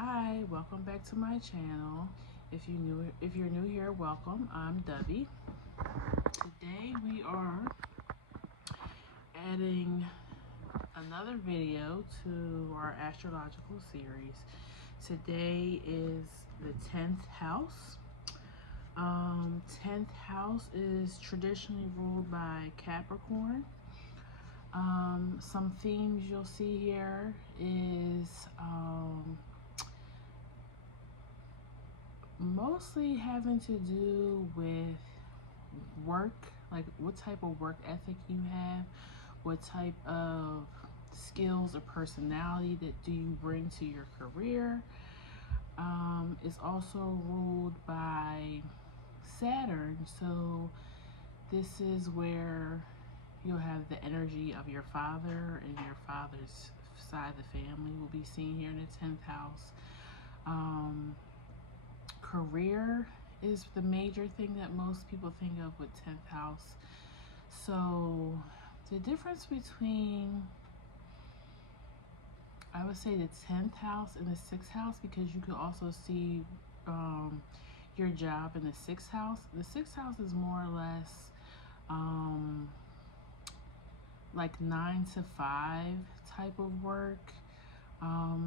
Hi, welcome back to my channel. If you're new here, welcome. I'm Dovey. Today we are adding another video to our astrological series. Today is the 10th house. 10th house is traditionally ruled by Capricorn. Some themes you'll see here is mostly having to do with work, like what type of work ethic you have, what type of skills or personality that do you bring to your career. It's also ruled by Saturn, so this is where you'll have the energy of your father, and your father's side of the family will be seen here in the 10th house. Career is the major thing that most people think of with 10th house. So the difference between, I would say, the 10th house and the 6th house, because you could also see your job in the 6th house. The 6th house is more or less like 9 to 5 type of work.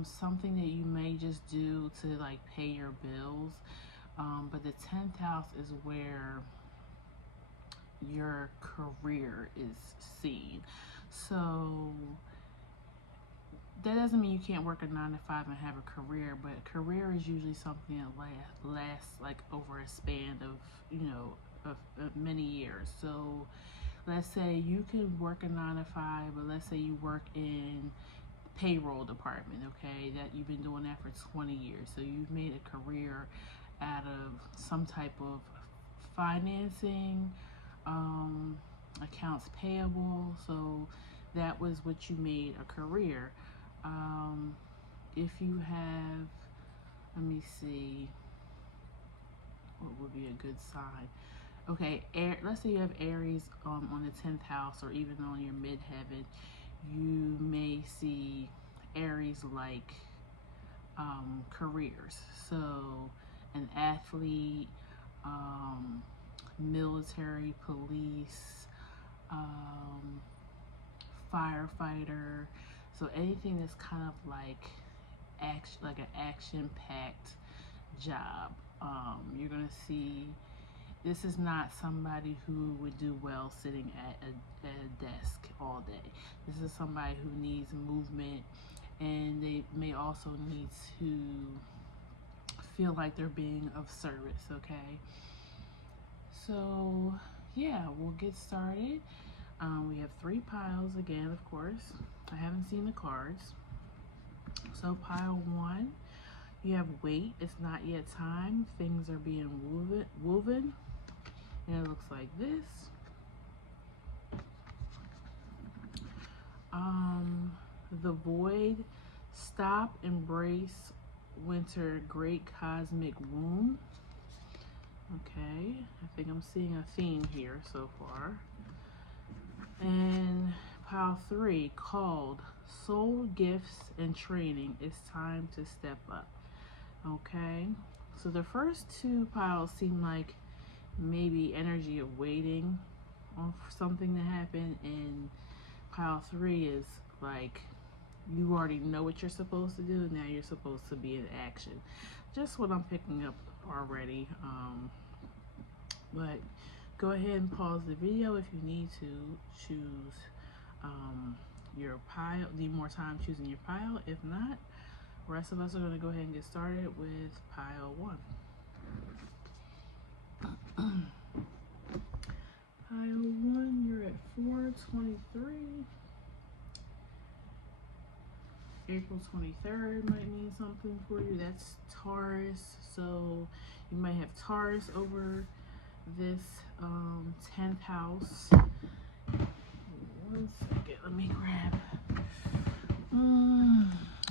Something that you may just do to like pay your bills. But the 10th house is where your career is seen. So that doesn't mean you can't work a 9 to 5 and have a career, but a career is usually something that lasts like over a span of many years. So let's say you can work a 9 to 5, but let's say you work in payroll department, okay, that you've been doing that for 20 years. So you've made a career out of some type of financing, accounts payable. So that was what you made a career. If you have, let me see, what would be a good sign? Okay, let's say you have Aries on the 10th house, or even on your midheaven, you may see Aries like careers. So an athlete, military, police, firefighter. So anything that's kind of like an action-packed job. You're gonna see, this is not somebody who would do well sitting at a desk all day. This is somebody who needs movement, and they may also need to feel like they're being of service, okay? So yeah, we'll get started. We have 3 piles again, of course. I haven't seen the cards. So pile 1, you have wait, it's not yet time, things are being woven, and it looks like this. The void, stop, embrace, winter, great cosmic womb. Okay, I think I'm seeing a theme here so far. And pile 3, called, soul, gifts, and training. It's time to step up. Okay, so the first 2 piles seem like maybe energy of waiting on something to happen, and pile 3 is like you already know what you're supposed to do. Now you're supposed to be in action. Just what I'm picking up already. But go ahead and pause the video if you need to choose your pile. Need more time choosing your pile. If not, the rest of us are going to go ahead and get started with pile 1. Pile 1, you're at 423. April 23rd might mean something for you. That's Taurus. So you might have Taurus over this 10th house. One second, let me grab. I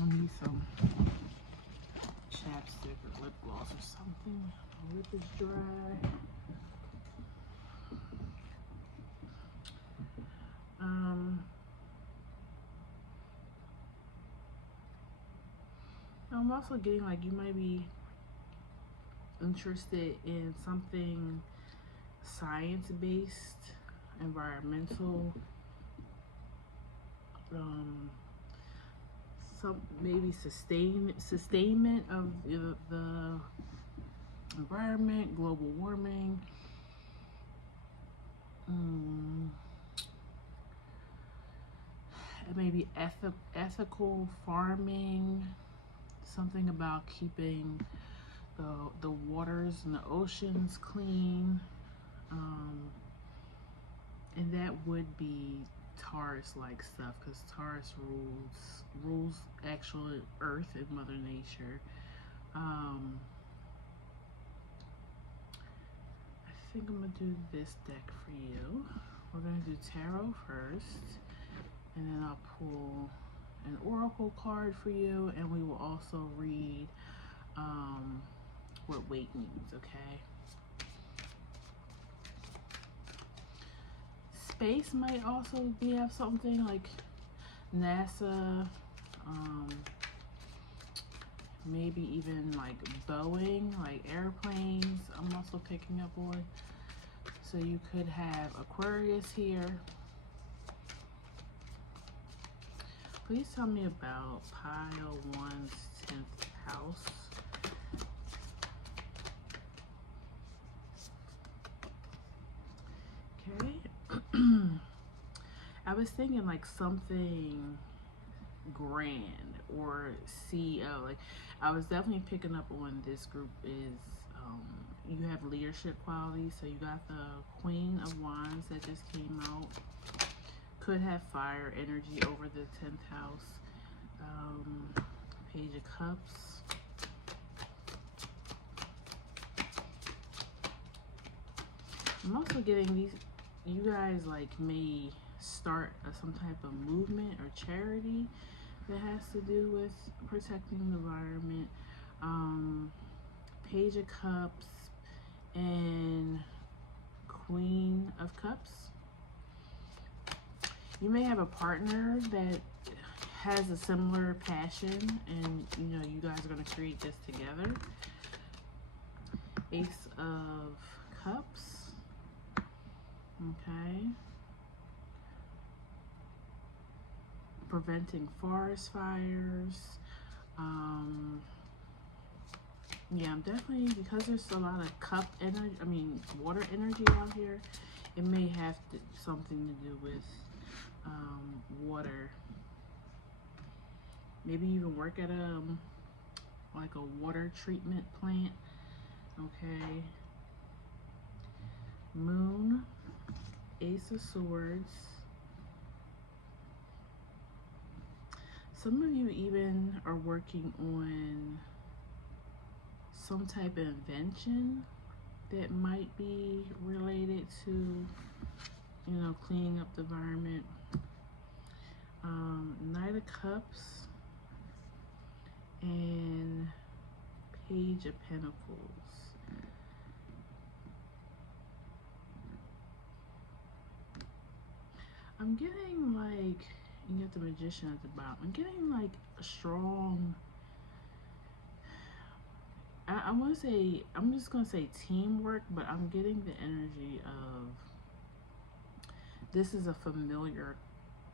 need some chapstick or lip gloss or something. My lip is dry. I'm also getting like you might be interested in something science-based, environmental, some maybe sustainment of the environment, global warming. Maybe ethical farming, something about keeping the waters and the oceans clean, and that would be Taurus-like stuff, because Taurus rules actual Earth and Mother Nature. I think I'm gonna do this deck for you. We're gonna do tarot first, and then I'll pull an oracle card for you, and we will also read what wait means, okay? Space might also have something like NASA, maybe even like Boeing, like airplanes. I'm also picking up on. So you could have Aquarius here. Please tell me about pile 1's 10th house. Okay. I was thinking like something grand or CEO. Like I was definitely picking up on this group is you have leadership qualities. So you got the Queen of Wands that just came out. Could have fire energy over the 10th house. Page of Cups. I'm also getting these, you guys like may start some type of movement or charity that has to do with protecting the environment. Page of Cups and Queen of Cups. You may have a partner that has a similar passion, and you know you guys are going to create this together. Ace of Cups. Okay. Preventing forest fires. Yeah, I'm definitely, because there's a lot of cup energy, water energy out here, it may have something to do with water. Maybe even work at like a water treatment plant. Okay. Moon, Ace of Swords. Some of you even are working on some type of invention that might be related to, you know, cleaning up the environment. Knight of Cups and Page of Pentacles. I'm getting like, you got the Magician at the bottom. I'm getting like a strong, I want to say, I'm just going to say teamwork, but I'm getting the energy of this is a familiar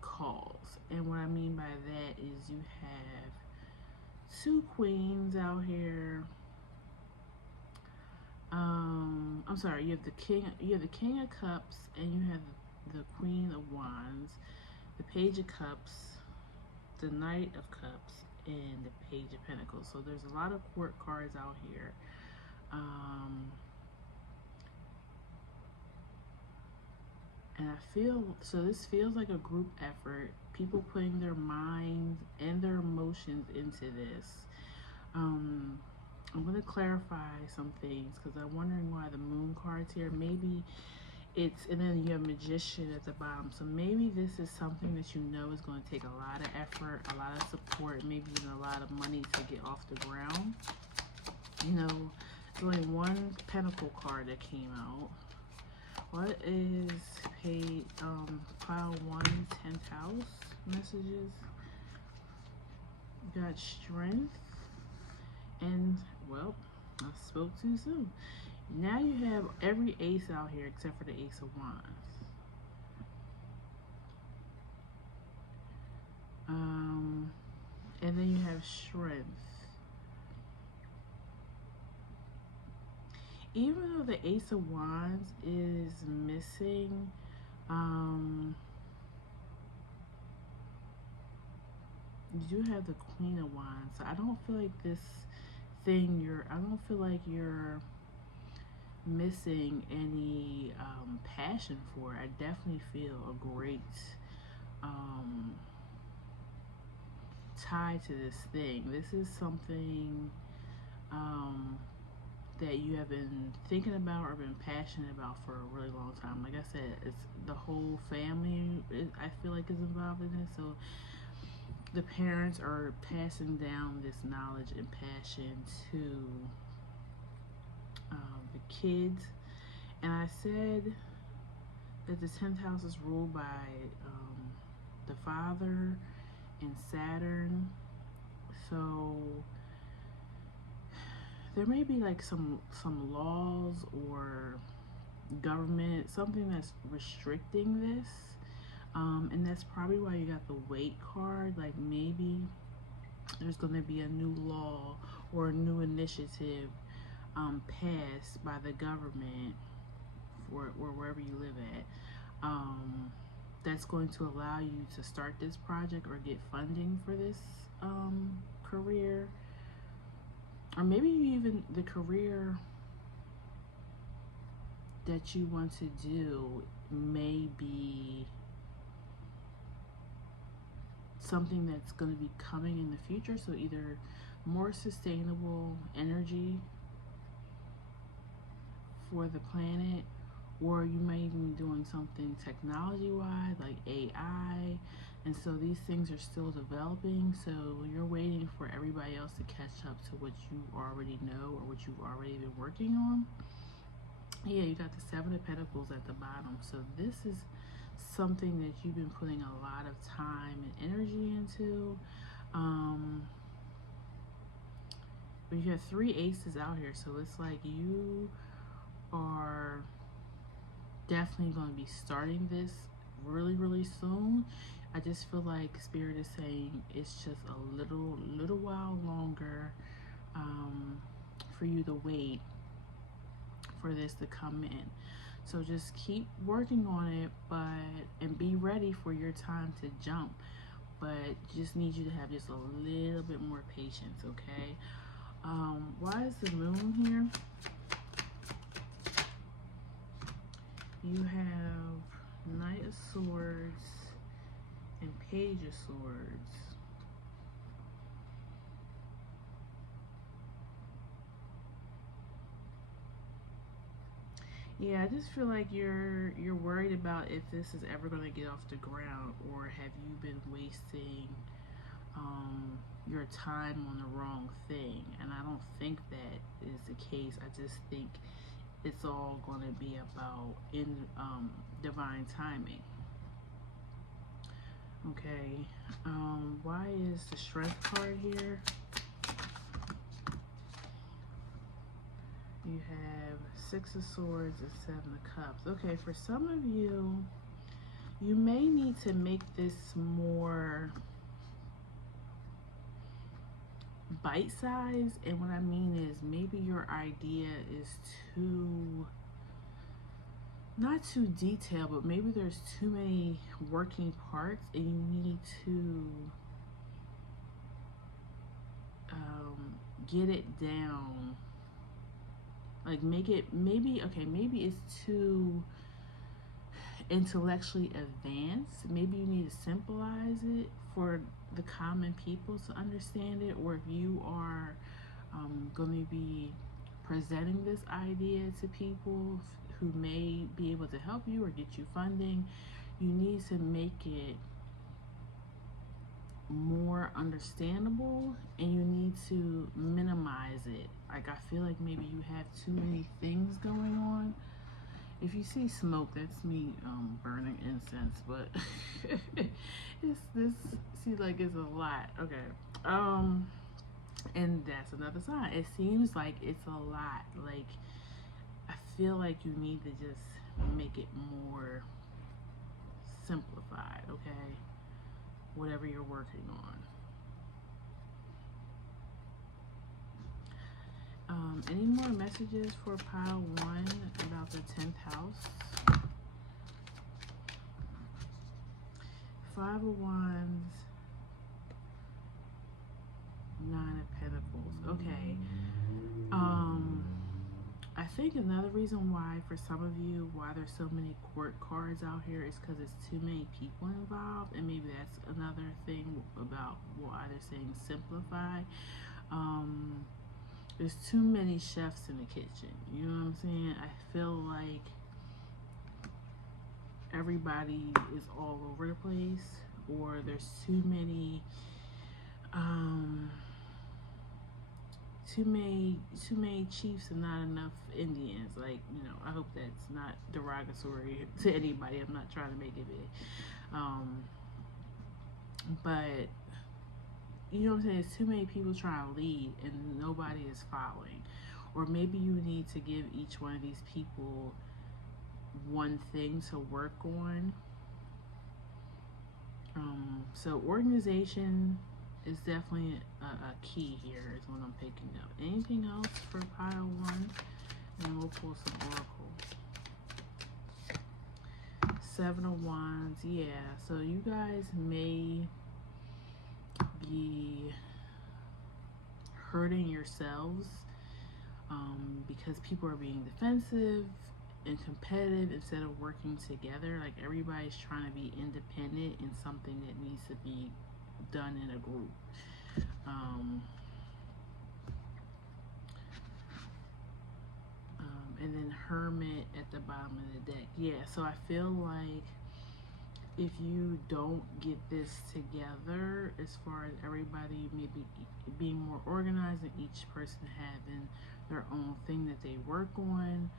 cause. And what I mean by that is you have two queens out here. I'm sorry, you have the King of Cups, and you have the Queen of Wands, the Page of Cups, the Knight of Cups, and the Page of Pentacles. So there's a lot of court cards out here. And I feel, so this feels like a group effort, people putting their minds and their emotions into this. I'm going to clarify some things because I'm wondering why the Moon card's here. Maybe it's, and then you have Magician at the bottom. So maybe this is something that you know is going to take a lot of effort, a lot of support, maybe even a lot of money to get off the ground. You know, there's only one Pentacle card that came out. What is pile 1, 10th house messages? You got Strength. And, well, I spoke too soon. Now you have every ace out here except for the Ace of Wands. And then you have Strength. Even though the Ace of Wands is missing, you do have the Queen of Wands. So I don't feel like this thing I don't feel like you're missing any passion for it. I definitely feel a great tie to this thing. This is something that you have been thinking about or been passionate about for a really long time. Like I said, it's the whole family, I feel like, is involved in this. So the parents are passing down this knowledge and passion to the kids. And I said that the 10th house is ruled by the father and Saturn. So there may be like some laws or government, something that's restricting this. And that's probably why you got the Weight card. Like maybe there's going to be a new law or a new initiative passed by the government or wherever you live at, that's going to allow you to start this project or get funding for this career. Or maybe even the career that you want to do may be something that's going to be coming in the future. So either more sustainable energy for the planet, or you may even be doing something technology-wise like AI. And so these things are still developing, so you're waiting for everybody else to catch up to what you already know or what you've already been working on. Yeah, you got the Seven of Pentacles at the bottom. So this is something that you've been putting a lot of time and energy into. But you have 3 aces out here, so it's like you are definitely going to be starting this really soon. I just feel like Spirit is saying it's just a little while longer for you to wait for this to come in. So just keep working on it, and be ready for your time to jump. But just need you to have just a little bit more patience, okay? Why is the moon here? You have Knight of Swords and Page of Swords. Yeah, I just feel like you're worried about if this is ever going to get off the ground, or have you been wasting your time on the wrong thing. And I don't think that is the case. I just think it's all going to be about divine timing. Okay, why is the Strength card here? You have 6 of Swords and 7 of Cups. Okay, for some of you, you may need to make this more bite-sized. And what I mean is, maybe your idea is not too detailed, but maybe there's too many working parts and you need to get it down. Like maybe it's too intellectually advanced. Maybe you need to simplify it for the common people to understand it. Or if you are going to be presenting this idea to people who may be able to help you or get you funding, you need to make it more understandable, and you need to minimize it. Like, I feel like maybe you have too many things going on. If you see smoke, that's me burning incense, but it's a lot. Okay. And that's another sign. It seems like it's a lot. Like, I feel like you need to just make it more simplified, okay? Whatever you're working on. Any more messages for pile 1 about the 10th house? 5 of Wands, 9 of Pentacles. Okay. I think another reason why, for some of you, why there's so many court cards out here is because it's too many people involved, and maybe that's another thing about why they're saying simplify. There's too many chefs in the kitchen. You know what I'm saying? I feel like everybody is all over the place, or there's too many chiefs and not enough Indians. Like, you know, I hope that's not derogatory to anybody. I'm not trying to make it big. But you know what I'm saying? It's too many people trying to lead and nobody is following. Or maybe you need to give each one of these people one thing to work on. So organization is definitely a key here, is what I'm picking up. Anything else for pile 1? And we'll pull some oracle. 7 of Wands. Yeah, so you guys may be hurting yourselves because people are being defensive and competitive instead of working together. Like, everybody's trying to be independent in something that needs to be done in a group. And then Hermit at the bottom of the deck. Yeah, so I feel like if you don't get this together, as far as everybody maybe being more organized and each person having their own thing that they work on,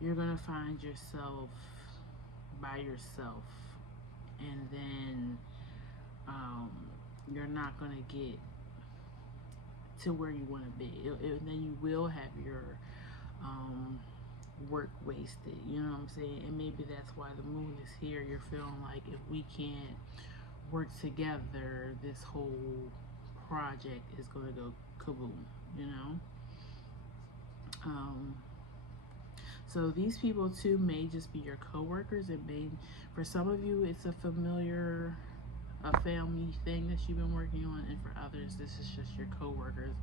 you're gonna find yourself by yourself, and then you're not gonna get to where you want to be. And then you will have your work wasted, you know what I'm saying? And maybe that's why the moon is here. You're feeling like, if we can't work together, this whole project is going to go kaboom, you know? So these people too may just be your co-workers. It may, for some of you, it's a familiar, a family thing that you've been working on, and for others, this is just your co-workers,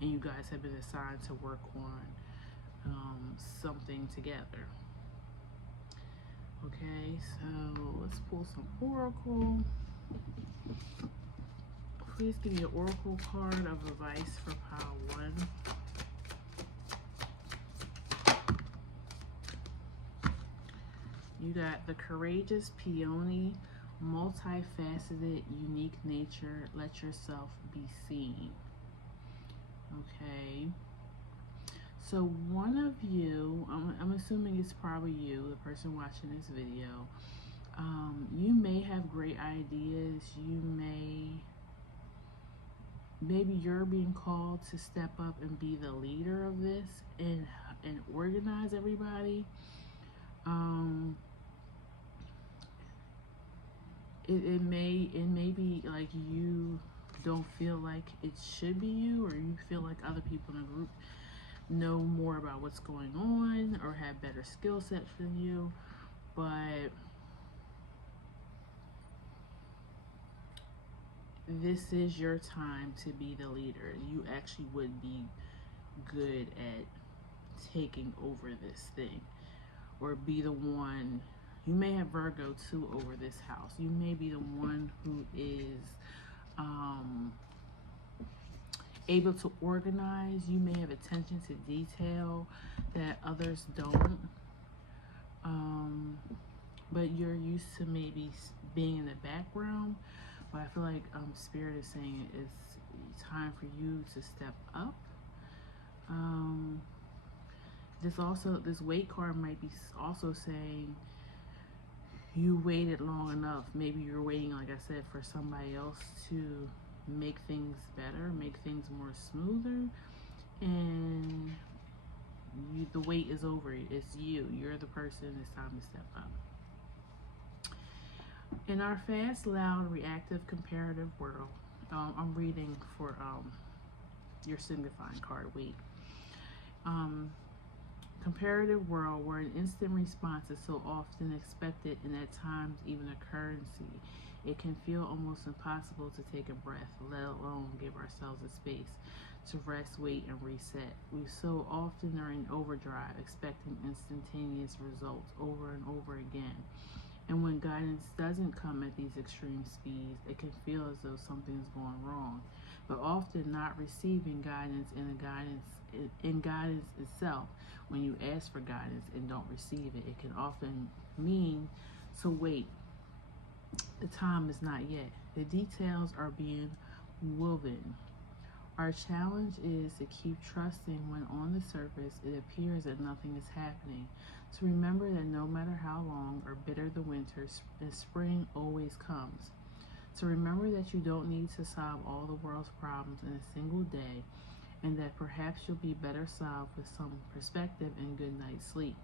and you guys have been assigned to work on something together. Okay, so let's pull some oracle. Please give me an oracle card of advice for pile 1. You got the courageous peony, multifaceted, unique nature. Let yourself be seen. Okay. So one of you, I'm assuming it's probably you, the person watching this video. You may have great ideas. Maybe you're being called to step up and be the leader of this and organize everybody. It may be like you don't feel like it should be you, or you feel like other people in the group know more about what's going on or have better skill sets than you, but this is your time to be the leader. You actually would be good at taking over this thing, or be the one. You may have Virgo too over this house. You may be the one who is able to organize. You may have attention to detail that others don't, but you're used to maybe being in the background. But I feel like Spirit is saying it's time for you to step up. This wait card might be also saying you waited long enough. Maybe you're waiting, like I said, for somebody else to make things better, make things more smoother, and the wait is over. It's you. You're the person. It's time to step up. In our fast, loud, reactive, comparative world, I'm reading for your signifying card. Wait. Comparative world where an instant response is so often expected and at times even a currency, it can feel almost impossible to take a breath, let alone give ourselves a space to rest, wait, and reset. We so often are in overdrive, expecting instantaneous results over and over again. And when guidance doesn't come at these extreme speeds, it can feel as though something's going wrong. But often not receiving guidance in guidance itself, when you ask for guidance and don't receive it, it can often mean to wait. The time is not yet. The details are being woven. Our challenge is to keep trusting when on the surface it appears that nothing is happening. To remember that no matter how long or bitter the winter, spring always comes. To remember that you don't need to solve all the world's problems in a single day, and that perhaps you'll be better solved with some perspective and good night's sleep.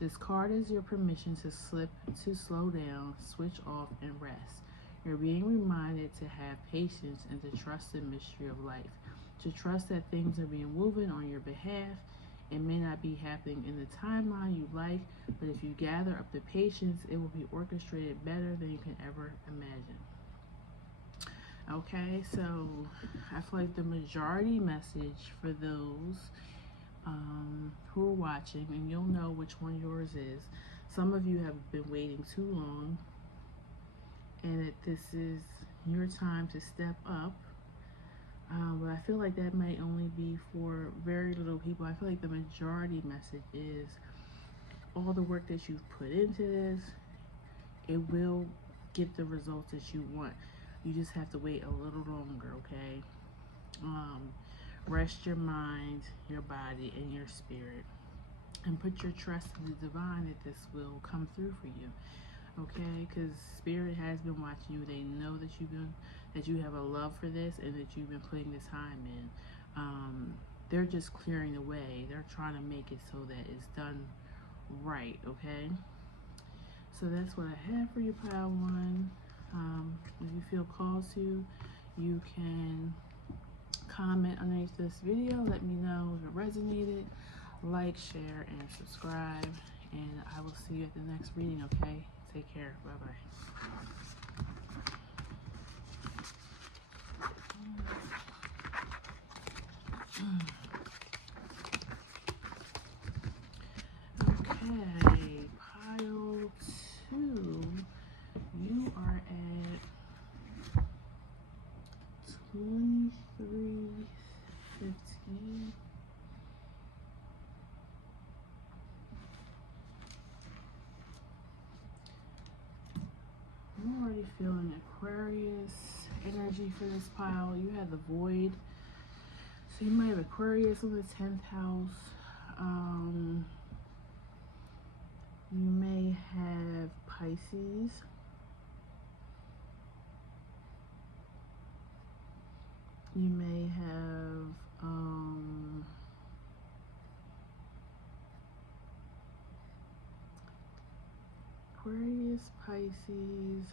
This card is your permission to slow down, switch off, and rest. You're being reminded to have patience and to trust the mystery of life, to trust that things are being woven on your behalf. It may not be happening in the timeline you like, but if you gather up the patience, it will be orchestrated better than you can ever imagine. Okay, so I feel like the majority message for those who are watching, and you'll know which one yours is. Some of you have been waiting too long, and that this is your time to step up. But I feel like that might only be for very little people. I feel like the majority message is all the work that you've put into this, it will get the results that you want. You just have to wait a little longer, okay? Rest your mind, your body, and your spirit, and put your trust in the divine that this will come through for you, okay? Because spirit has been watching you. They know that you have a love for this and that you've been putting this time in. They're just clearing the way. They're trying to make it so that it's done right, okay? So that's what I have for you, Pile 1. If you feel called to, you can comment underneath this video. Let me know if it resonated. Like, share, and subscribe. And I will see you at the next reading, okay? Take care. Bye-bye. Okay, pile 2, you are at 2315. I'm already feeling Aquarius energy for this pile. You had the void. So you might have Aquarius on the 10th house. You may have Pisces. You may have Aquarius, Pisces,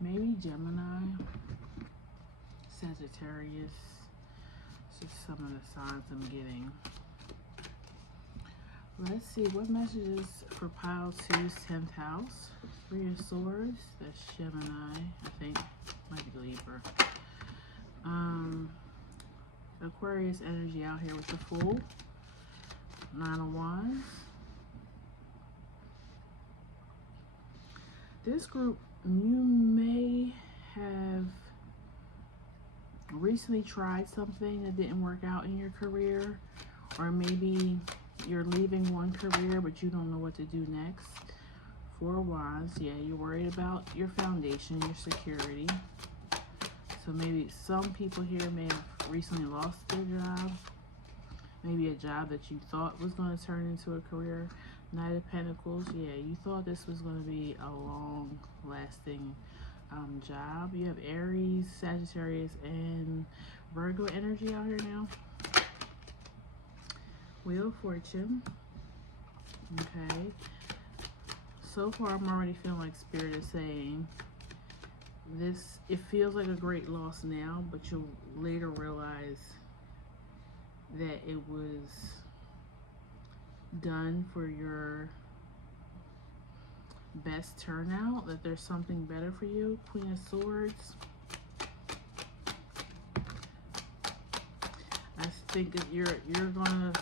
maybe Gemini, Sagittarius. It's just some of the signs I'm getting. Let's see, what messages for pile 2's 10th house? 3 of Swords, that's Gemini, I think, might be Libra. Aquarius energy out here with the Fool, 9 of Wands. This group, you may have recently tried something that didn't work out in your career, or maybe you're leaving one career but you don't know what to do next. 4 of Wands, yeah, you're worried about your foundation, your security. So maybe some people here may have recently lost their job, maybe a job that you thought was going to turn into a career. Knight of Pentacles, yeah, you thought this was going to be a long lasting job. You have Aries, Sagittarius, and Virgo energy out here now. Wheel of Fortune. Okay. So far, I'm already feeling like Spirit is saying this, it feels like a great loss now, but you'll later realize that it was done for your best turnout, that there's something better for you. Queen of Swords. I think that you're gonna,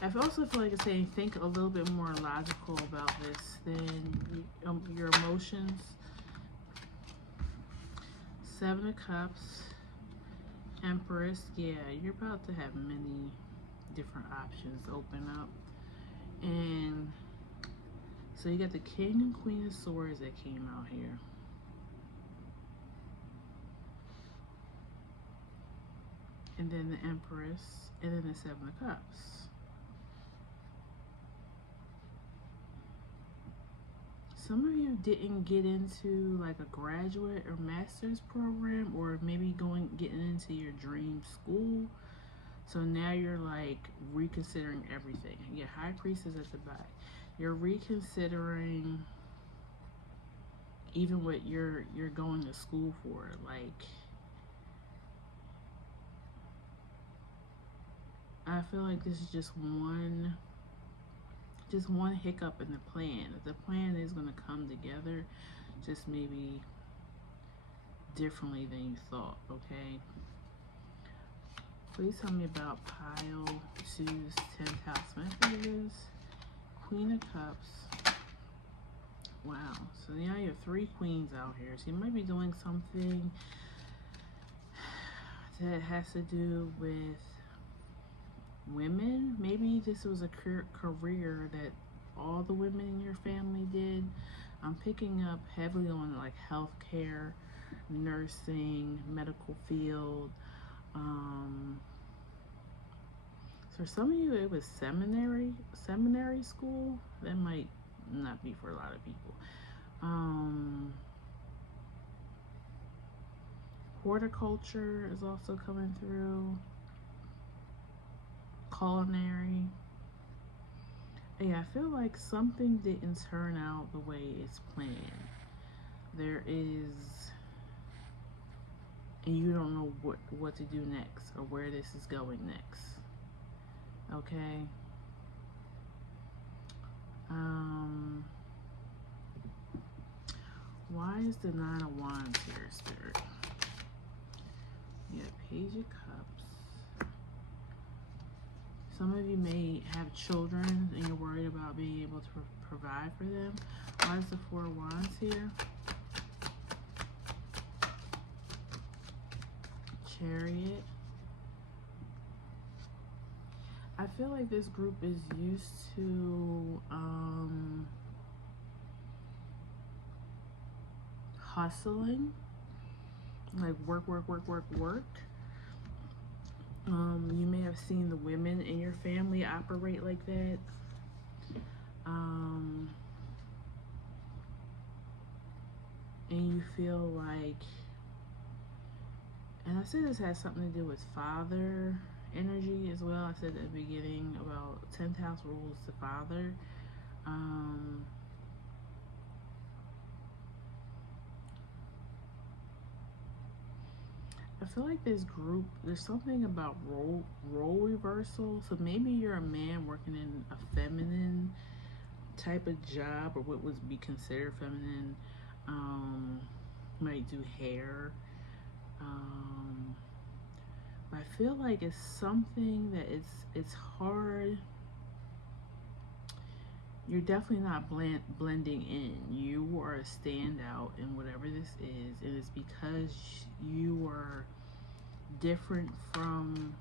I also feel like it's saying think a little bit more logical about this than your emotions. Seven of Cups, Empress. Yeah, you're about to have many different options open up. And so you got the King and Queen of Swords that came out here. And then the Empress, and then the Seven of Cups. Some of you didn't get into like a graduate or master's program, or maybe getting into your dream school. So now you're like reconsidering everything. Yeah, High Priestess at the back. You're reconsidering even what you're going to school for. Like, I feel like this is just one hiccup in the plan. The plan is going to come together, just maybe differently than you thought. Okay. Please tell me about pile 2's 10th house messages. Queen of Cups. Wow. So now you have 3 queens out here. So you might be doing something that has to do with women. Maybe this was a career that all the women in your family did. I'm picking up heavily on like healthcare, nursing, medical field. For some of you, it was seminary school. That might not be for a lot of people. Horticulture is also coming through. Culinary. Yeah, I feel like something didn't turn out the way it's planned. There is, and you don't know what to do next or where this is going next. Okay. Why is the 9 of Wands here, Spirit? Yeah, Page of Cups. Some of you may have children and you're worried about being able to provide for them. Why is the 4 of Wands here? Chariot. I feel like this group is used to hustling, like work. You may have seen the women in your family operate like that. And you feel like, and I said this has something to do with father energy as well. I said at the beginning about 10th house rules to father. I feel like this group, there's something about role reversal. So maybe you're a man working in a feminine type of job, or what would be considered feminine. Might do hair. But I feel like it's something that it's hard. You're definitely not blending in. You are a standout in whatever this is, and it's because you are different from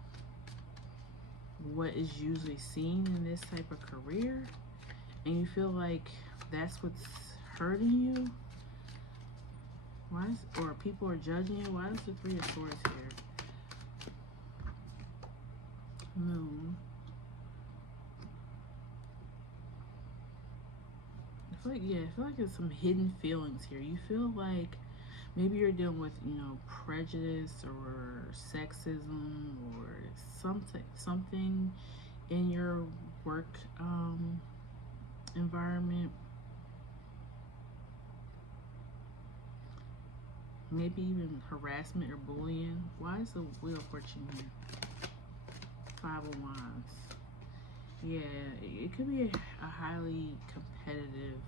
what is usually seen in this type of career, and you feel like that's what's hurting you. Or people are judging you. Why is the 3 of Swords here? Moon. I feel like there's some hidden feelings here. You feel like Maybe you're dealing with, prejudice or sexism or something in your work environment. Maybe even harassment or bullying. Why is the Wheel of Fortune here? Five of Wands. Yeah, it could be a highly competitive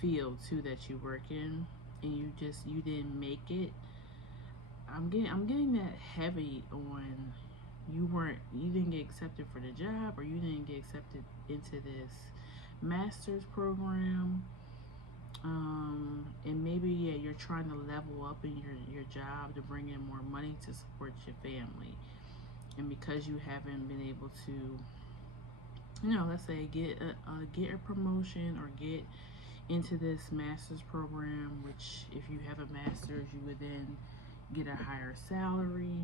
field too that you work in, and you didn't make it. I'm getting that heavy on you didn't get accepted for the job, or you didn't get accepted into this master's program. And maybe, yeah, you're trying to level up in your job to bring in more money to support your family, and because you haven't been able to, let's say get a promotion or get into this master's program, which if you have a master's, you would then get a higher salary.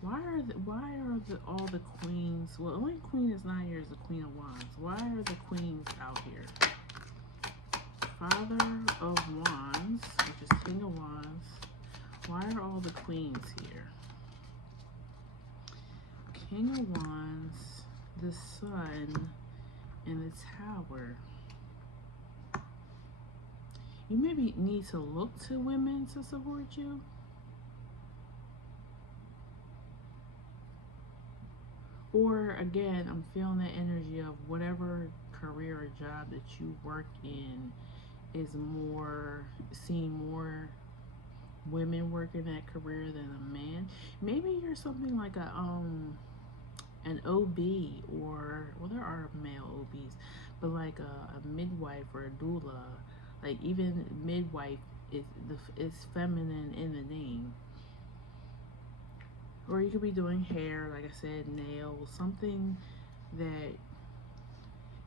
Why are all the queens? Well, the only queen that's not here is the Queen of Wands. Why are the queens out here? Father of Wands, which is King of Wands. Why are all the queens here? King of Wands, the Sun, and the Tower. You maybe need to look to women to support you. Or again, I'm feeling that energy of whatever career or job that you work in is seeing more women working that career than a man. Maybe you're something like an OB, or well, there are male OBs, but like a midwife or a doula. Like even midwife is feminine in the name. Or you could be doing hair, like I said, nails, something that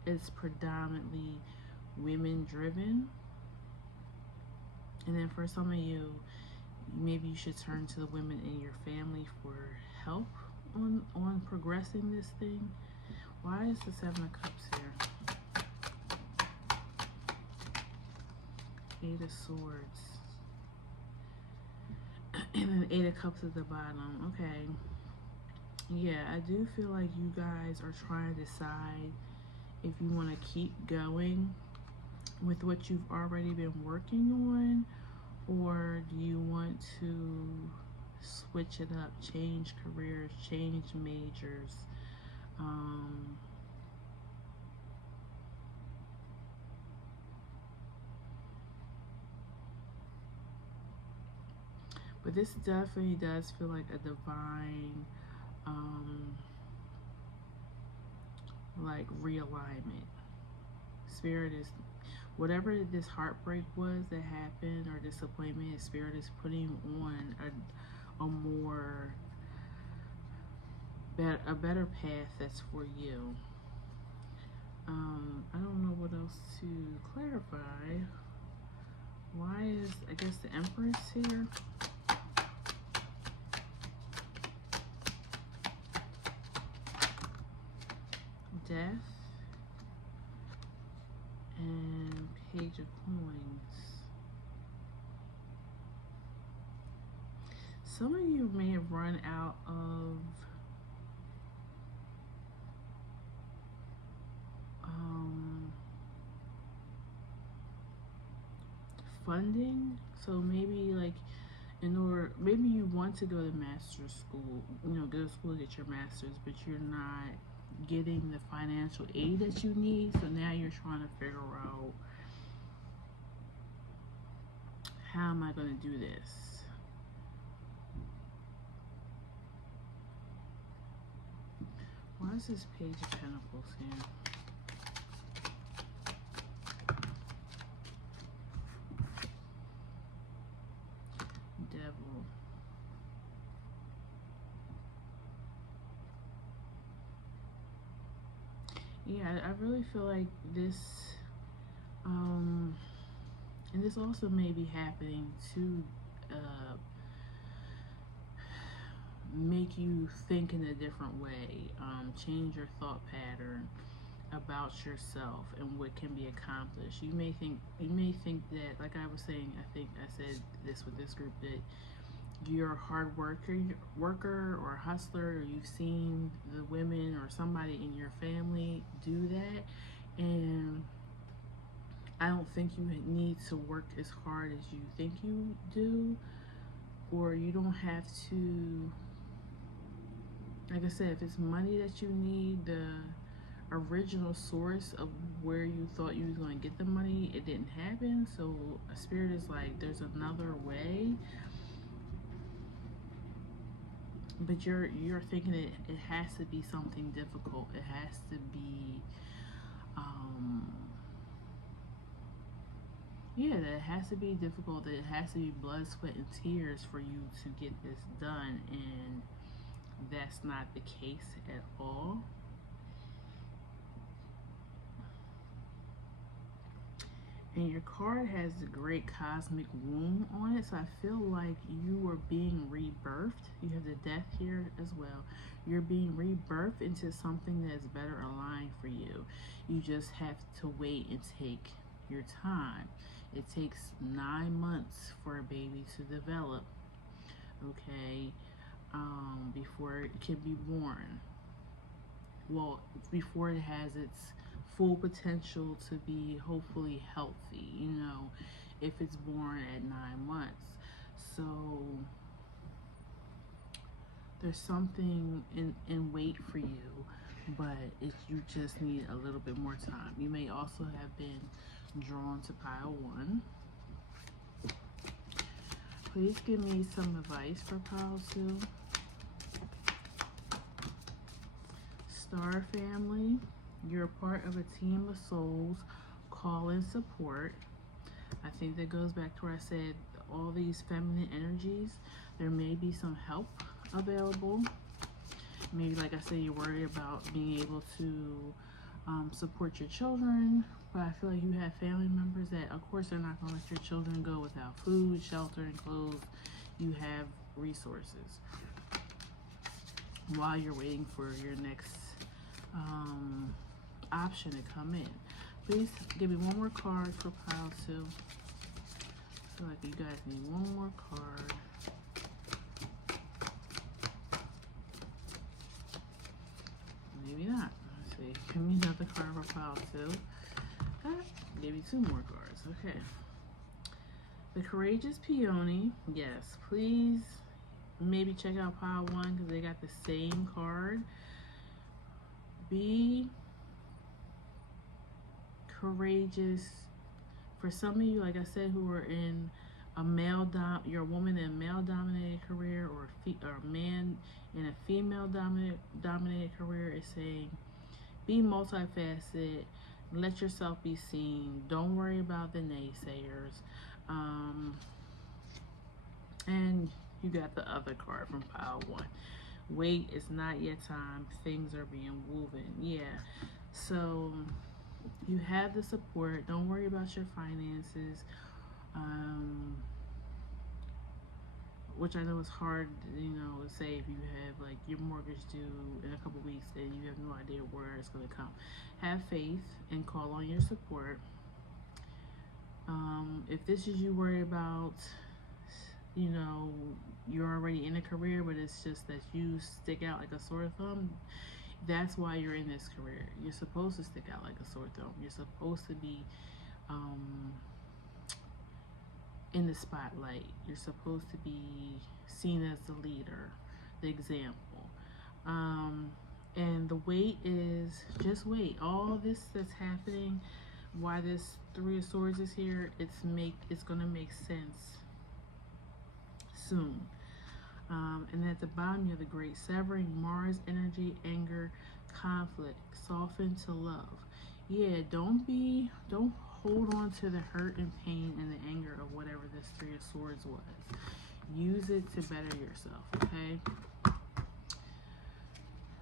is predominantly women driven. And then for some of you, maybe you should turn to the women in your family for help on progressing this thing. Why is the Seven of Cups here? Eight of Swords. And then Eight of Cups at the bottom. Okay. Yeah, I do feel like you guys are trying to decide if you want to keep going with what you've already been working on, or do you want to switch it up, change careers, change majors. But this definitely does feel like a divine like realignment. Spirit is, whatever this heartbreak was that happened or disappointment, Spirit is putting on a better path that's for you. I don't know what else to clarify. Why is, I guess, the Empress here? Death and Page of Coins. Some of you may have run out of funding. So maybe like maybe you want to go to master's school, go to school to get your master's, but you're not getting the financial aid that you need. So now you're trying to figure out, how am I going to do this? Why is this Page of Pentacles here? Devil. Yeah, I really feel like this, and this also may be happening to make you think in a different way, change your thought pattern about yourself and what can be accomplished. You may think that, like I was saying, I think I said this with this group, that you're a hard worker or a hustler, or you've seen the women or somebody in your family do that, and I don't think you need to work as hard as you think you do, or you don't have to. Like I said, if it's money that you need, the original source of where you thought you was going to get the money, it didn't happen. So a spirit is like, there's another way, but you're thinking it has to be something difficult. It has to be that it has to be difficult, that it has to be blood, sweat, and tears for you to get this done, and that's not the case at all. And your card has a great cosmic womb on it, so I feel like you are being rebirthed. You have the death here as well. You're being rebirthed into something that's better aligned for you. You just have to wait and take your time. It takes 9 months for a baby to develop, okay, before it can be born. Well, before it has its full potential to be hopefully healthy, if it's born at 9 months. So there's something in wait for you, but you just need a little bit more time. You may also have been drawn to pile 1. Please give me some advice for pile 2. Star family, you're a part of a team of souls. Call and support. I think that goes back to where I said all these feminine energies. There may be some help available. Maybe, like I said, you're worried about being able to support your children, but I feel like you have family members that, of course, they're not going to let your children go without food, shelter, and clothes. You have resources while you're waiting for your next option to come in. Please give me one more card for pile 2. I feel like you guys need one more card. Maybe not. Let's see. Give me another card for pile 2. Give me 2 more cards. Okay. The Courageous Peony. Yes, please maybe check out pile 1 because they got the same card. Be courageous. For some of you, like I said, who are in you're a woman in a male-dominated career, or a man in a female-dominated career, is saying, be multifaceted. Let yourself be seen. Don't worry about the naysayers. And you got the other card from pile 1. Wait, it's not yet time. Things are being woven. Yeah. So you have the support. Don't worry about your finances. Which I know is hard, to say if you have like your mortgage due in a couple weeks and you have no idea where it's going to come. Have faith and call on your support. If this is you worried about, you're already in a career, but it's just that you stick out like a sore thumb, that's why you're in this career. You're supposed to stick out like a sore thumb. You're supposed to be in the spotlight. You're supposed to be seen as the leader, the example. And the wait is just wait. All this that's happening, why this 3 of Swords is here, it's gonna make sense soon. And at the bottom, you have the Great Severing, Mars energy, anger, conflict, soften to love. Yeah, don't hold on to the hurt and pain and the anger of whatever this 3 of Swords was. Use it to better yourself, okay?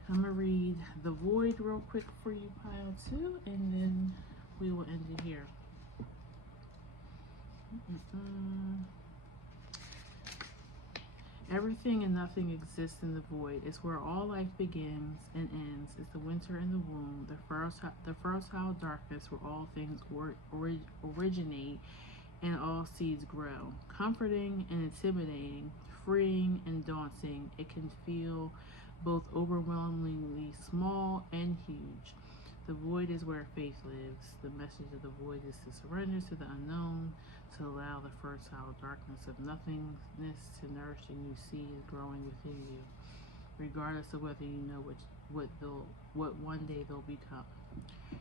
I'm gonna read the Void real quick for you, pile 2, and then we will end it here. Everything and nothing exists in the void. It's where all life begins and ends. It's the winter in the womb, the fertile darkness where all things originate and all seeds grow. Comforting and intimidating, freeing and daunting, it can feel both overwhelmingly small and huge. The void is where faith lives. The message of the void is to surrender to the unknown, to allow the fertile darkness of nothingness to nourish a new seed growing within you, regardless of whether you know what one day they'll become.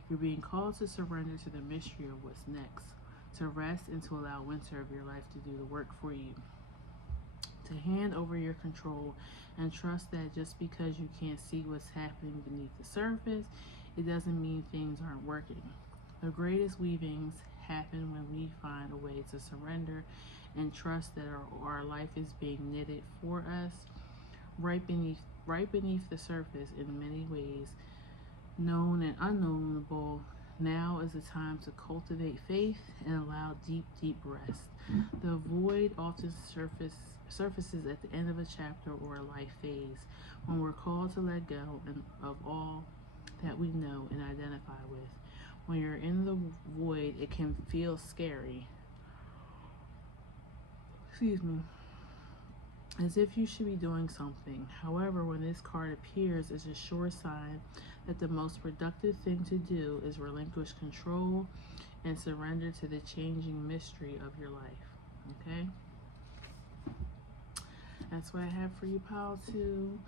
You're being called to surrender to the mystery of what's next, to rest and to allow winter of your life to do the work for you, to hand over your control and trust that just because you can't see what's happening beneath the surface, it doesn't mean things aren't working. The greatest weavings happen when we find a way to surrender and trust that our life is being knitted for us right beneath the surface in many ways, known and unknowable. Now is the time to cultivate faith and allow deep, deep rest. The void often surfaces at the end of a chapter or a life phase when we're called to let go of all that we know and identify with. When you're in the void, it can feel scary. Excuse me. As if you should be doing something. However, when this card appears, it's a sure sign that the most productive thing to do is relinquish control and surrender to the changing mystery of your life. Okay? That's what I have for you, Pile 2.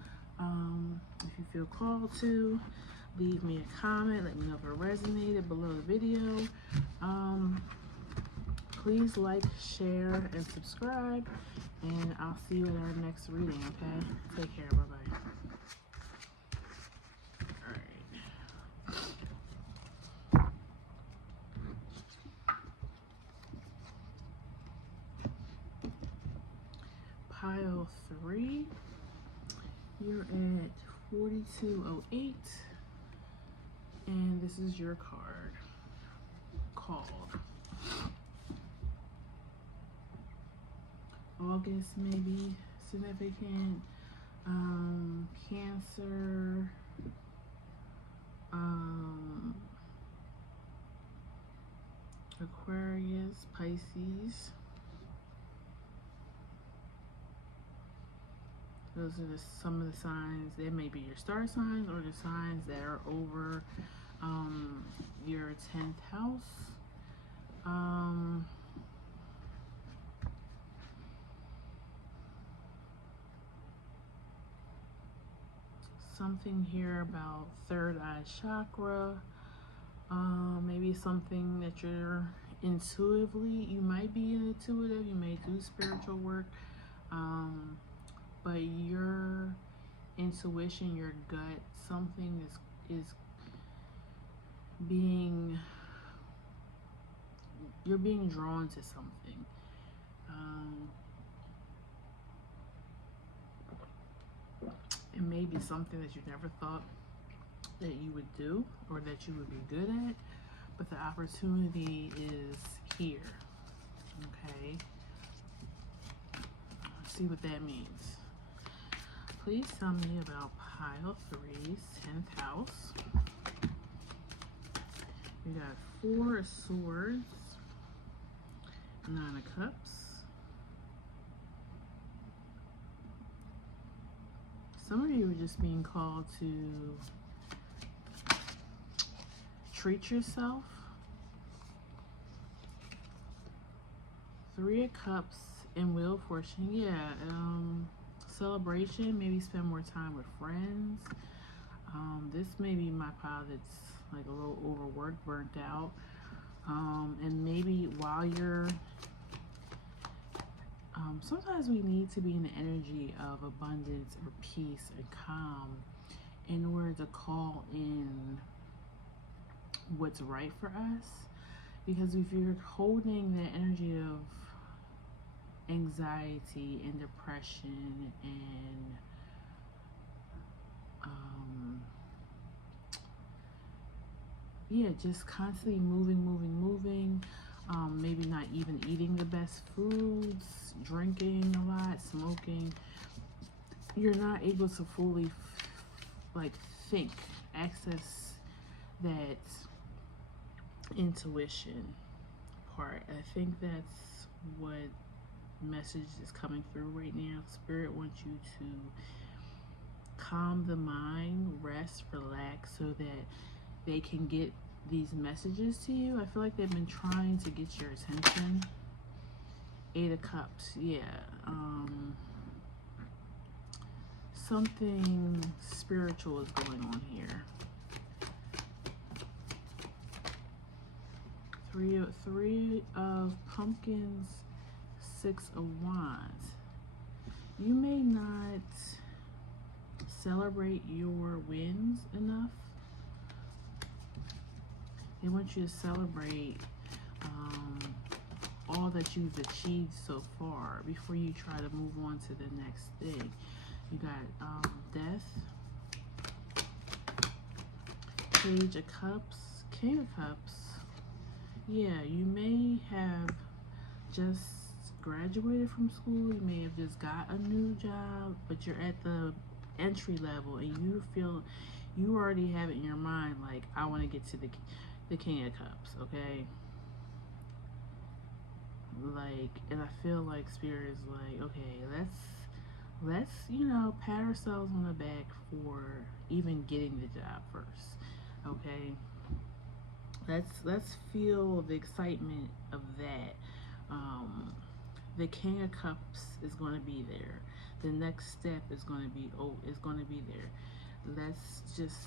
If you feel called to, leave me a comment. Let me know if it resonated below the video. Please like, share, and subscribe. And I'll see you in our next reading, okay? Take care. Bye-bye. All right. Pile 3. You're at 4208. And this is your card called August, maybe significant, Cancer, Aquarius, Pisces. Those are some of the signs. They may be your star signs or the signs that are over your 10th house. Something here about third eye chakra. Maybe something that you're intuitively, you might be an intuitive, you may do spiritual work, but your intuition, your gut, something is being, you're being drawn to something. It may be something that you never thought that you would do or that you would be good at, but the opportunity is here. Okay, let's see what that means. Please tell me about Pile 3's 10th house. We got 4 of Swords, 9 of Cups. Some of you are just being called to treat yourself. 3 of Cups and Wheel of Fortune. Yeah, celebration. Maybe spend more time with friends. This may be my pile that's like a little overworked, burnt out. And maybe while you're sometimes we need to be in the energy of abundance or peace and calm in order to call in what's right for us. Because if you're holding the energy of anxiety and depression and yeah, just constantly moving, maybe not even eating the best foods, drinking a lot, smoking, you're not able to fully like think, access that intuition part. I think that's what message is coming through right now. Spirit wants you to calm the mind, rest, relax, so that they can get these messages to you. I feel like they've been trying to get your attention. 8 of Cups, yeah. Something spiritual is going on here. Three of Pumpkins, 6 of Wands. You may not celebrate your wins enough. They want you to celebrate all that you've achieved so far before you try to move on to the next thing. You got Death, Page of Cups, King of Cups. Yeah, you may have just graduated from school. You may have just got a new job, but you're at the entry level and you feel you already have it in your mind, like, I want to get to the King of Cups, okay? Like, and I feel like Spirit is like, okay, let's you know, pat ourselves on the back for even getting the job first, okay? Let's feel the excitement of that. The King of Cups is going to be there. The next step is going to be there. Let's just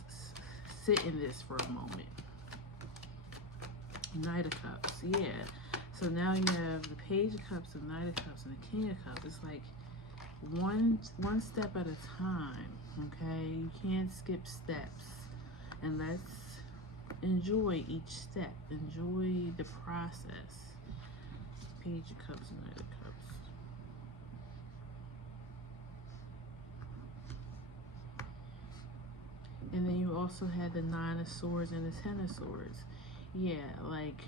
sit in this for a moment. Knight of Cups, yeah. So now you have the Page of Cups, the Knight of Cups, and the King of Cups. It's like one step at a time, okay? You can't skip steps. And let's enjoy each step. Enjoy the process. Page of Cups and Knight of Cups. And then you also had the 9 of Swords and the 10 of Swords. Yeah, like,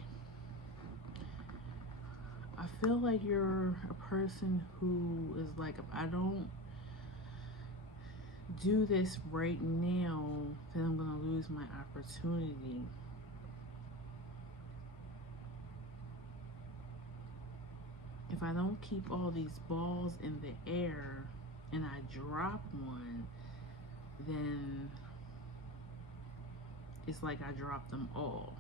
I feel like you're a person who is like, if I don't do this right now, then I'm going to lose my opportunity. If I don't keep all these balls in the air and I drop one, then it's like I dropped them all.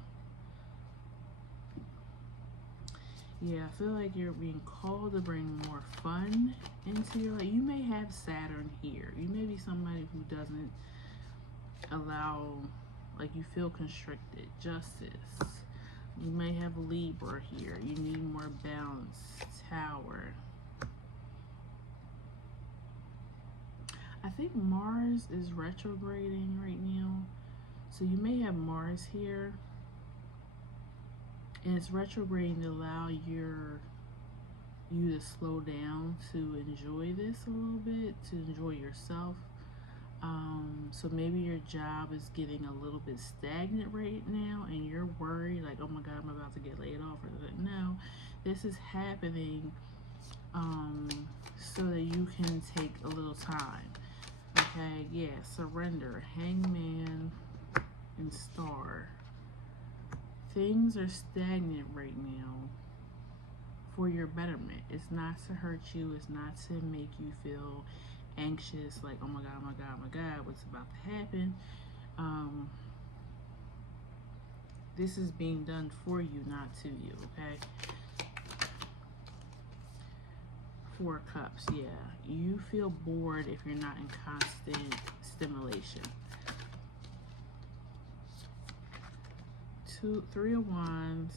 Yeah, I feel like you're being called to bring more fun into your life. You may have Saturn here. You may be somebody who doesn't allow, like, you feel constricted. Justice. You may have Libra here. You need more balance. Tower. I think Mars is retrograding right now. So you may have Mars here. And it's retrograding to allow you to slow down, to enjoy this a little bit, to enjoy yourself. So maybe your job is getting a little bit stagnant right now and you're worried, like, oh my God, I'm about to get laid off. Or no, this is happening so that you can take a little time. Okay, yeah, Surrender, Hangman, and Star. Things are stagnant right now for your betterment. It's not to hurt you. It's not to make you feel anxious, like, oh my God, oh my God, oh my God, what's about to happen. This is being done for you, not to you, okay? 4 of Cups, yeah. You feel bored if you're not in constant stimulation. 3 of Wands,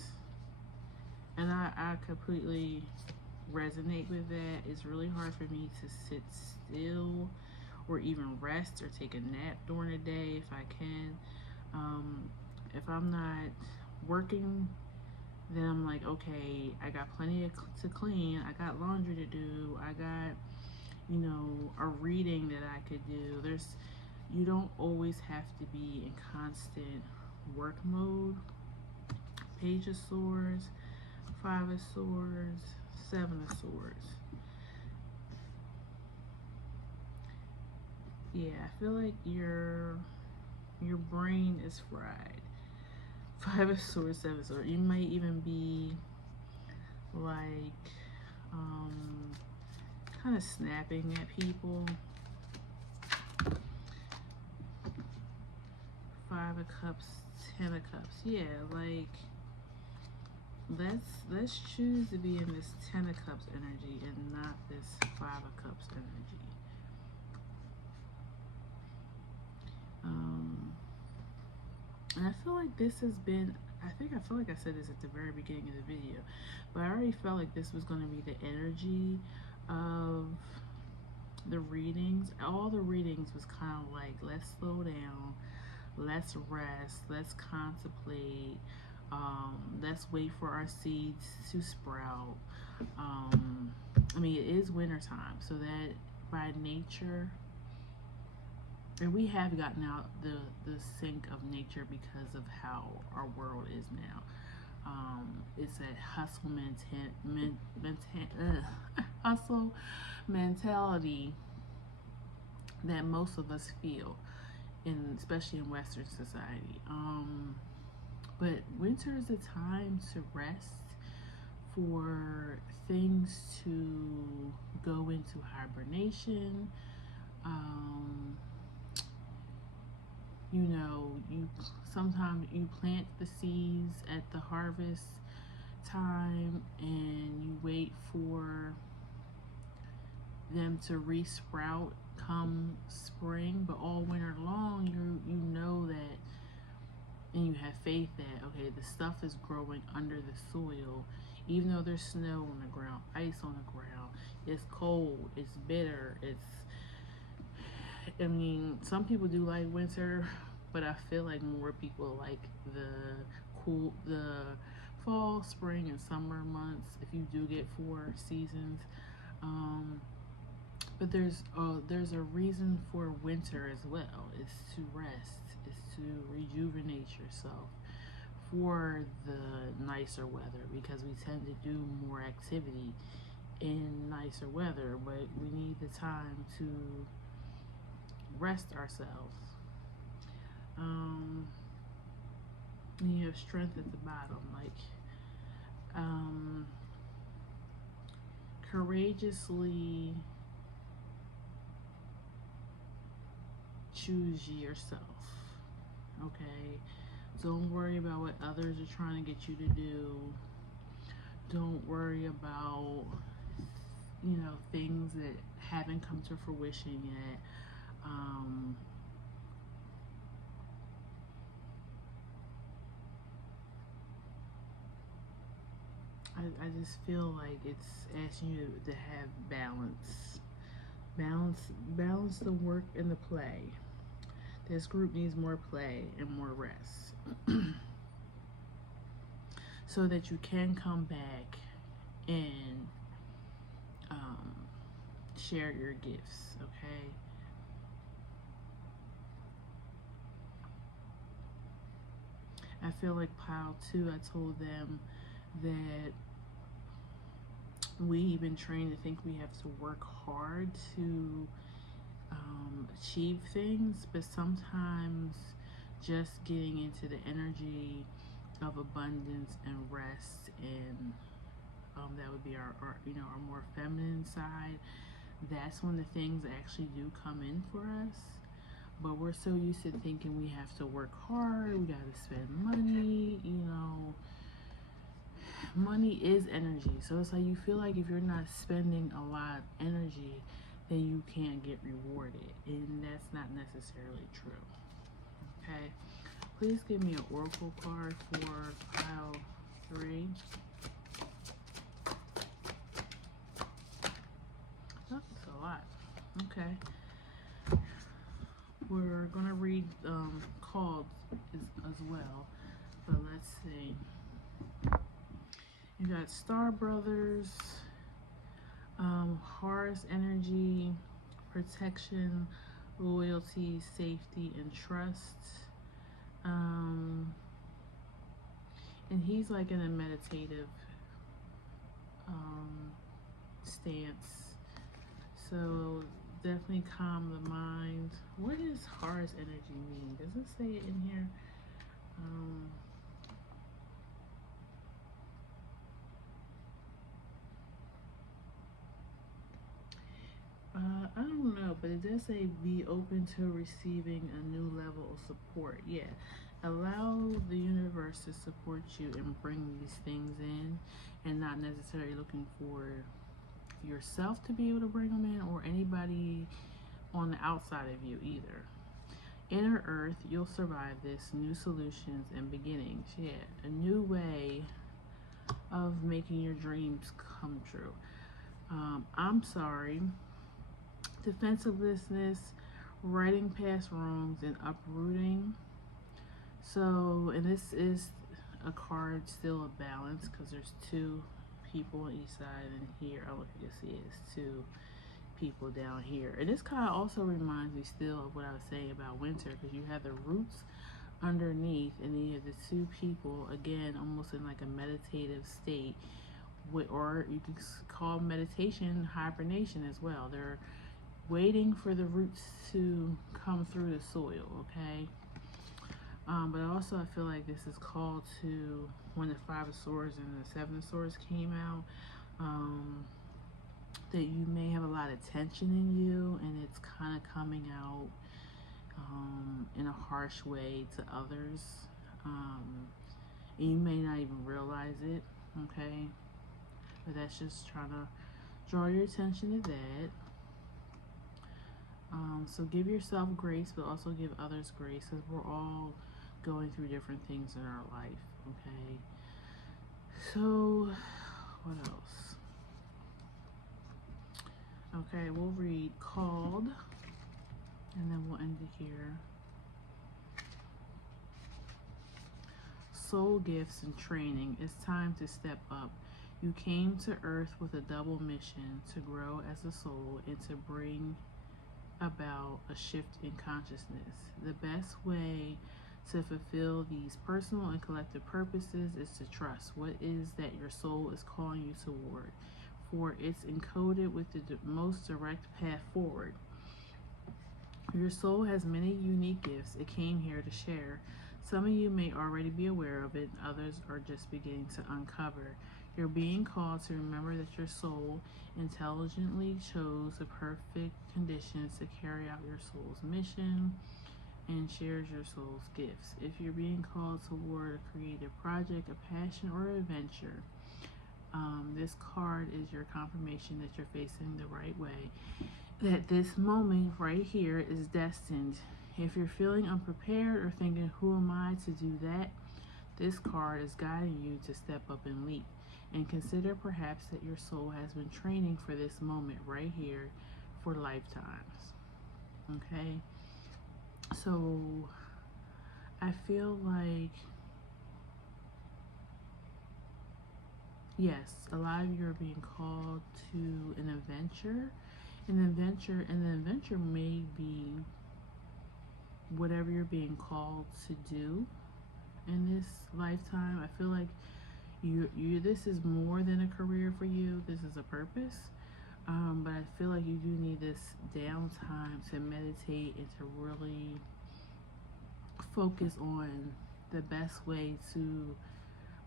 and I completely resonate with that. It's really hard for me to sit still or even rest or take a nap during the day if I can. If I'm not working, then I'm like, okay, I got plenty to clean. I got laundry to do. I got, you know, a reading that I could do. You don't always have to be in constant work mode. Page of Swords, 5 of Swords, 7 of Swords. Yeah, I feel like your brain is fried. Five of Swords, Seven of Swords. You might even be like kind of snapping at people. Five of Cups, Ten of Cups. Yeah, like let's choose to be in this Ten of Cups energy and not this Five of Cups energy. And I feel like this has been, I feel like I said this at the very beginning of the video, but I already felt like this was going to be the energy of the readings. All the readings was kind of like, let's slow down, let's rest, let's contemplate, let's wait for our seeds to sprout. I mean, it is winter time, so that by nature, and we have gotten out the sync of nature because of how our world is now. It's that hustle mentality that most of us feel, especially in Western society. But winter is a time to rest, for things to go into hibernation. You know, sometimes you plant the seeds at the harvest time and you wait for them to re-sprout come spring, but all winter long you know that, and you have faith that, okay, the stuff is growing under the soil, even though there's snow on the ground, ice on the ground, it's cold, it's bitter, I mean, some people do like winter, but I feel like more people like the fall, spring, and summer months, if you do get 4 seasons. But there's a reason for winter as well. It's to rest, it's to rejuvenate yourself for the nicer weather, because we tend to do more activity in nicer weather, but we need the time to rest ourselves. You have strength at the bottom, like courageously choose yourself. Okay, don't worry about what others are trying to get you to do. Don't worry about, you know, things that haven't come to fruition yet. I just feel like it's asking you to have balance the work and the play. This group needs more play and more rest, so that you can come back and share your gifts. Okay. I feel like pile 2, I told them that we've been trained to think we have to work hard to achieve things, but sometimes just getting into the energy of abundance and rest, and that would be our more feminine side. That's when the things actually do come in for us. But we're so used to thinking we have to work hard, we gotta spend money, money is energy. So it's like you feel like if you're not spending a lot of energy, then you can't get rewarded. And that's not necessarily true. Okay. Please give me an oracle card for pile 3. Oh, that's a lot. Okay. We're gonna read cards as well, but let's see. You got Star Brothers, Horus energy, protection, loyalty, safety, and trust. And he's like in a meditative stance. So definitely calm the mind. What does Horus energy mean? Does it say it in here? Um, I don't know, but it does say be open to receiving a new level of support. Yeah. Allow the universe to support you and bring these things in, and not necessarily looking for yourself to be able to bring them in or anybody on the outside of you either. Inner Earth, you'll survive this. New solutions and beginnings. Yeah, a new way of making your dreams come true. I'm sorry. Defensiveness, writing past wrongs, and uprooting. So, and this is a card still of balance because there's two people on each side, and here, I don't know if you can see it, it's two people down here. And this card also reminds me still of what I was saying about winter, because you have the roots underneath, and then you have the two people again, almost in like a meditative state, or you can call meditation hibernation as well. They're waiting for the roots to come through the soil, okay? But also I feel like this is called to, when the Five of Swords and the Seven of Swords came out, that you may have a lot of tension in you, and it's kind of coming out in a harsh way to others, and you may not even realize it, okay? But that's just trying to draw your attention to that. So give yourself grace, but also give others grace, because we're all going through different things in our life, okay? So what else? Okay, we'll read Called, and then we'll end it here. Soul gifts and training. It's time to step up. You came to Earth with a double mission: to grow as a soul and to bring about a shift in consciousness. The best way to fulfill these personal and collective purposes is to trust what is that your soul is calling you toward, for it's encoded with the most direct path forward. Your soul has many unique gifts it came here to share. Some of you may already be aware of it, others are just beginning to uncover. You're being called to remember that your soul intelligently chose the perfect conditions to carry out your soul's mission and shares your soul's gifts. If you're being called toward a creative project, a passion, or adventure, this card is your confirmation that you're facing the right way, that this moment right here is destined. If you're feeling unprepared or thinking, who am I to do that? This card is guiding you to step up and leap. And consider perhaps that your soul has been training for this moment right here for lifetimes. Okay? So I feel like, yes, a lot of you are being called to an adventure. And the adventure may be whatever you're being called to do in this lifetime. I feel like you this is more than a career for you. This is a purpose. But I feel like you do need this downtime to meditate and to really focus on the best way to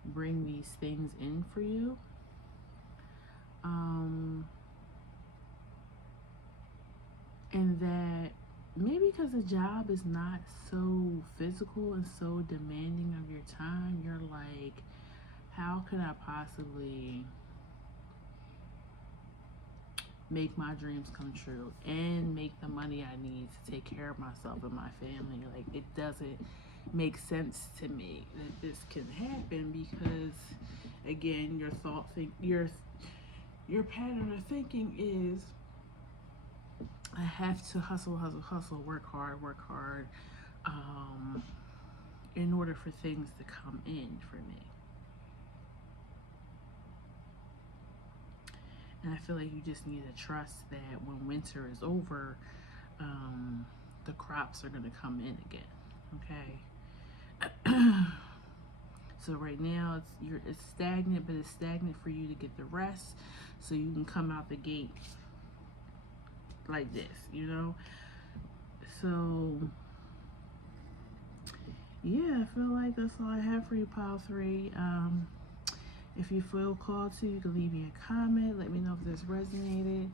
bring these things in for you. And that maybe because the job is not so physical and so demanding of your time, you're like, how could I possibly make my dreams come true and make the money I need to take care of myself and my family? Like, it doesn't make sense to me that this can happen, because again, your pattern of thinking is, I have to hustle, work hard, in order for things to come in for me. And I feel like you just need to trust that when winter is over, the crops are going to come in again. Okay. So right now it's stagnant, but it's stagnant for you to get the rest, so you can come out the gate like this, you know. So yeah, I feel like that's all I have for you, pile 3. If you feel called to, you can leave me a comment. Let me know if this resonated.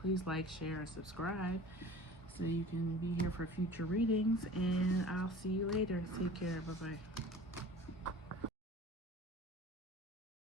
Please like, share, and subscribe so you can be here for future readings. And I'll see you later. Take care. Bye-bye.